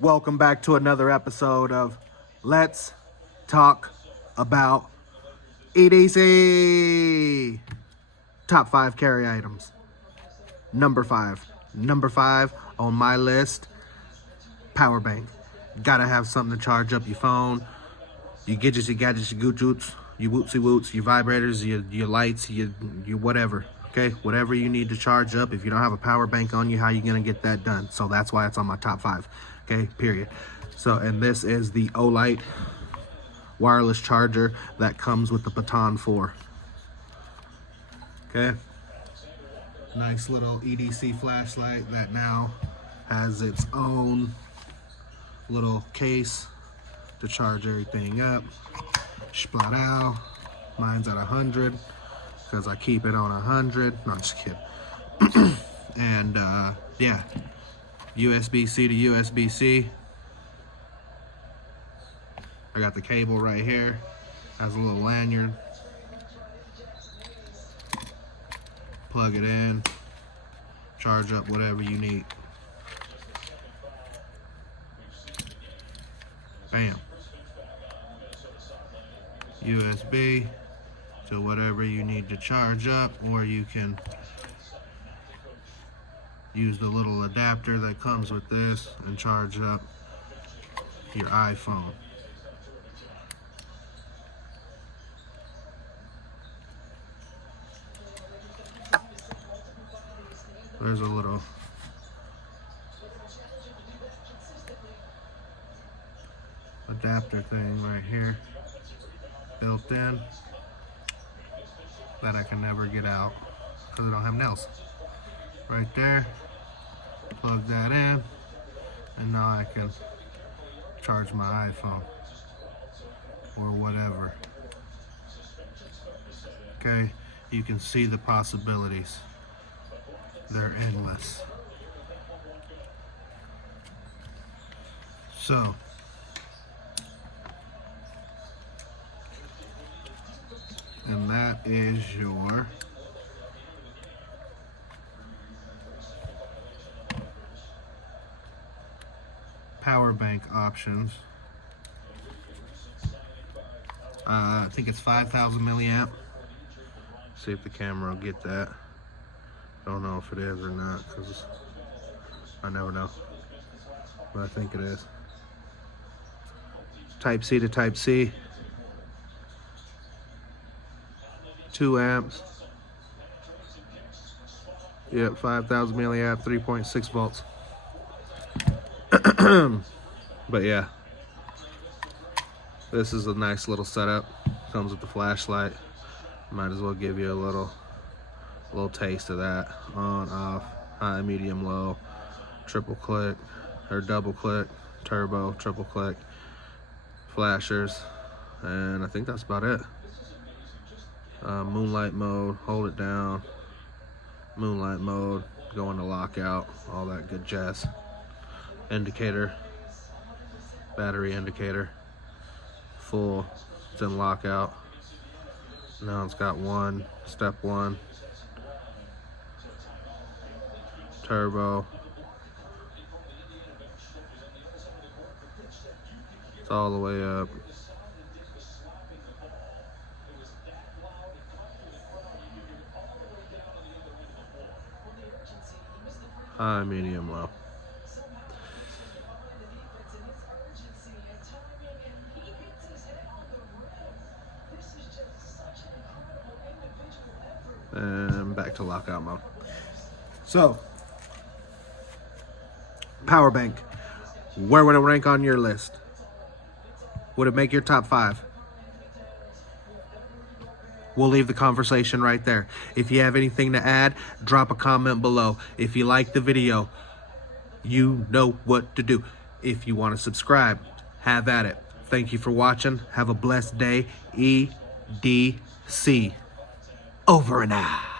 Welcome back to another episode of Let's Talk About EDC. Top 5 carry items. Number 5 on my list, power bank. Gotta have something to charge up your phone, your gadgets, your goots, your wootsy woots, your vibrators, your lights, your whatever. Okay, whatever you need to charge up. If you don't have a power bank on you, how are you gonna get that done? So that's why it's on my top 5. Okay, period. So, and this is the Olight wireless charger that comes with the Baton 4. Okay, nice little EDC flashlight that now has its own little case to charge everything up. Splat out. Mine's at 100 because I keep it on 100. No, I'm just kidding. And yeah, USB-C to USB-C. I got the cable right here. Has a little lanyard. Plug it in. Charge up whatever you need. Bam. USB to whatever you need to charge up, or you can use the little adapter that comes with this and charge up your iPhone. There's a little adapter thing right here built in that I can never get out because I don't have nails. Right there, plug that in, and now I can charge my iPhone or whatever. Okay, you can see the possibilities. They're endless. So, and that is your power bank options. I think it's 5,000 milliamp. See if the camera will get that. Don't know if it is or not because I never know, but I think it is. Type C to Type C. 2 amps. Yep, 5,000 milliamp, 3.6 volts. But yeah, this is a nice little setup. Comes with the flashlight. Might as well give you a little taste of that. On, off, high, medium, low, triple click or double click, turbo, triple click, flashers, and I think that's about it. Moonlight mode, hold it down. Moonlight mode, go into lockout, all that good jazz. Indicator, battery indicator, full, it's in lockout. Now it's got step one, turbo. It's all the way up. High, medium, low. And back to lockout mode. So, power bank. Where would it rank on your list? Would it make your top 5? We'll leave the conversation right there. If you have anything to add, drop a comment below. If you like the video, you know what to do. If you want to subscribe, have at it. Thank you for watching. Have a blessed day. EDC. Over and out.